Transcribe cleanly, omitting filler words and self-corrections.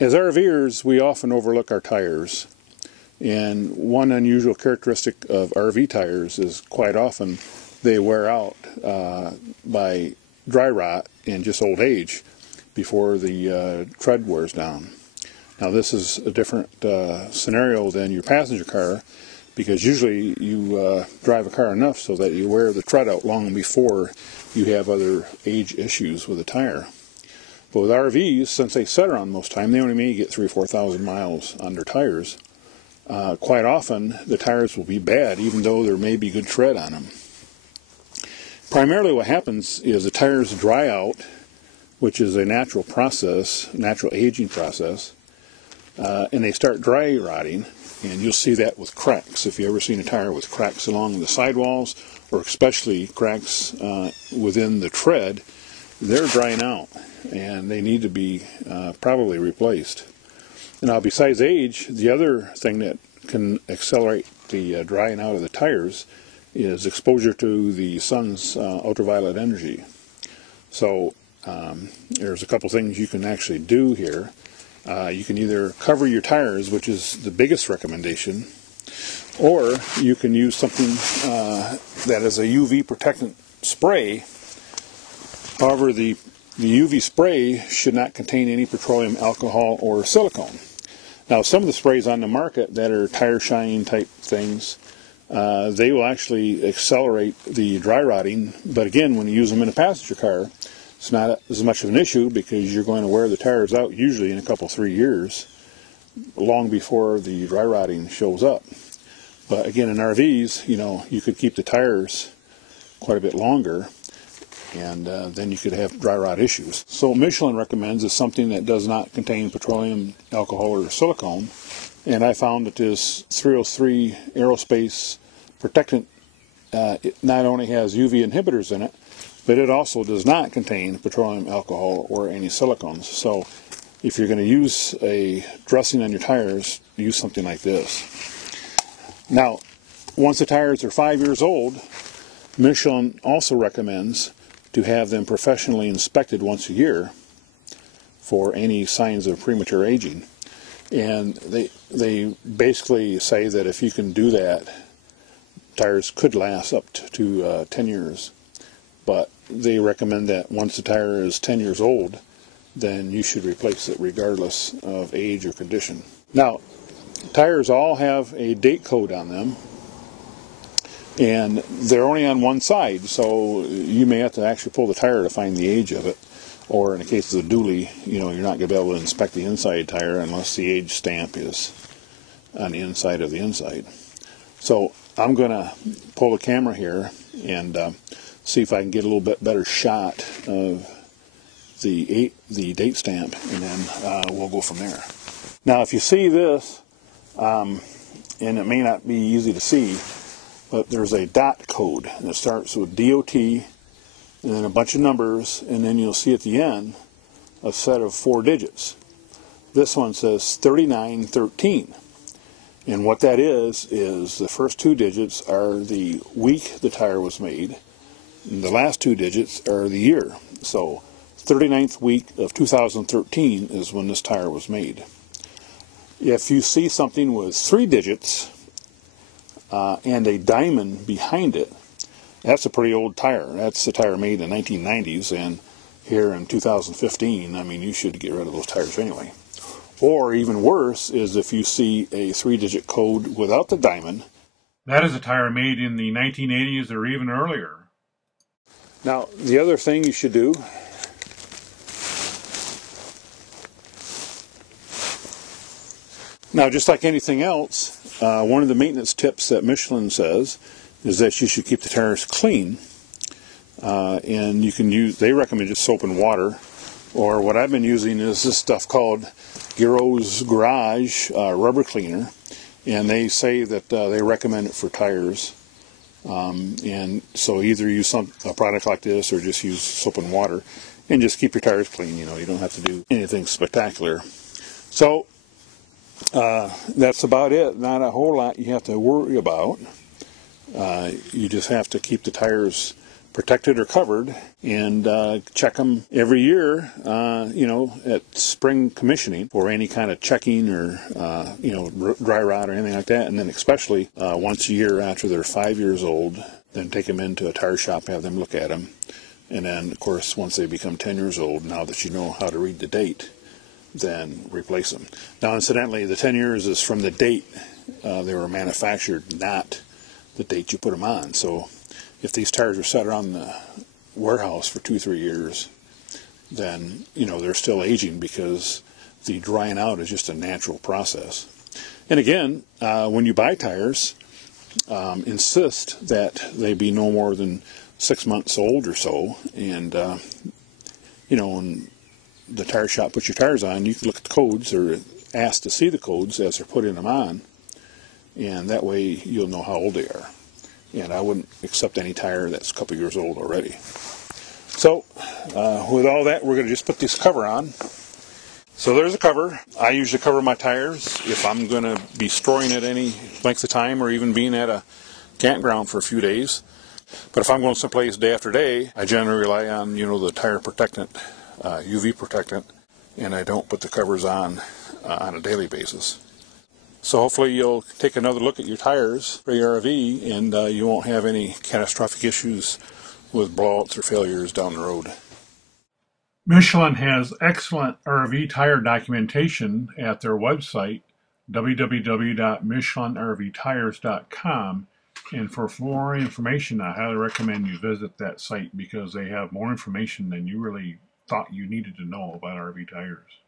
As RVers, we often overlook our tires, and one unusual characteristic of RV tires is quite often they wear out by dry rot and just old age before the tread wears down. Now this is a different scenario than your passenger car, because usually you drive a car enough so that you wear the tread out long before you have other age issues with the tire. But with RVs, since they sit around most time, they only may get 3,000 or 4,000 miles on their tires. Quite often, the tires will be bad, even though there may be good tread on them. Primarily what happens is the tires dry out, which is a natural process, natural aging process, and they start dry rotting, and you'll see that with cracks. If you've ever seen a tire with cracks along the sidewalls, or especially cracks within the tread, they're drying out, and they need to be probably replaced. Now, besides age, the other thing that can accelerate the drying out of the tires is exposure to the sun's ultraviolet energy. So there's a couple things you can actually do here. You can either cover your tires, which is the biggest recommendation, or you can use something that is a UV protectant spray. However, the UV spray should not contain any petroleum alcohol or silicone. Now, some of the sprays on the market that are tire shine type things, they will actually accelerate the dry rotting, but again, when you use them in a passenger car, it's not as much of an issue because you're going to wear the tires out usually in a couple, 3 years, long before the dry rotting shows up. But again, in RVs, you could keep the tires quite a bit longer, and then you could have dry rot issues. So what Michelin recommends is something that does not contain petroleum, alcohol, or silicone, and I found that this 303 aerospace protectant it not only has UV inhibitors in it, but it also does not contain petroleum, alcohol, or any silicones. So if you're going to use a dressing on your tires, use something like this. Now, once the tires are 5 years old, Michelin also recommends to have them professionally inspected once a year for any signs of premature aging. And they basically say that if you can do that, tires could last up to 10 years. But they recommend that once the tire is 10 years old, then you should replace it regardless of age or condition. Now, tires all have a date code on them, and they're only on one side, so you may have to actually pull the tire to find the age of it. Or in the case of the dually, you're not going to be able to inspect the inside tire unless the age stamp is on the inside of the inside. So I'm going to pull the camera here and see if I can get a little bit better shot of the date stamp, and then we'll go from there. Now, if you see this, and it may not be easy to see, but there's a dot code, and it starts with DOT, and then a bunch of numbers, and then you'll see at the end a set of 4 digits. This one says 3913, and what that is the first 2 digits are the week the tire was made, and the last 2 digits are the year. So 39th week of 2013 is when this tire was made. If you see something with 3 digits and a diamond behind it, that's a pretty old tire. That's a tire made in the 1990s, and here in 2015, you should get rid of those tires anyway. Or even worse is if you see a 3-digit code without the diamond. That is a tire made in the 1980s or even earlier. Now, the other thing you should do now, just like anything else, one of the maintenance tips that Michelin says is that you should keep the tires clean, and you can use, they recommend just soap and water, or what I've been using is this stuff called Giro's Garage rubber cleaner, and they say that they recommend it for tires, and so either use a product like this or just use soap and water, and just keep your tires clean. You don't have to do anything spectacular. So that's about it. Not a whole lot you have to worry about. You just have to keep the tires protected or covered, and check them every year, at spring commissioning for any kind of checking or, dry rot or anything like that. And then especially once a year after they're 5 years old, then take them into a tire shop, have them look at them. And then, of course, once they become 10 years old, now that you know how to read the date, then replace them. Now, incidentally, the 10 years is from the date they were manufactured, not the date you put them on. So if these tires are set around the warehouse for 2-3 years, then they're still aging, because the drying out is just a natural process. And again, when you buy tires, insist that they be no more than 6 months old or so. And when the tire shop puts your tires on, you can look at the codes, or ask to see the codes as they're putting them on, and that way you'll know how old they are. And I wouldn't accept any tire that's a couple years old already. So with all that, we're going to just put this cover on. So there's a cover. I usually cover my tires if I'm going to be storing it any length of time, or even being at a campground for a few days. But if I'm going someplace day after day, I generally rely on the tire protectant, UV protectant, and I don't put the covers on a daily basis. So hopefully you'll take another look at your tires for your RV, and you won't have any catastrophic issues with blowouts or failures down the road. Michelin has excellent RV tire documentation at their website, www.michelinrvtires.com. And for more information, I highly recommend you visit that site, because they have more information than you really thought you needed to know about RV tires.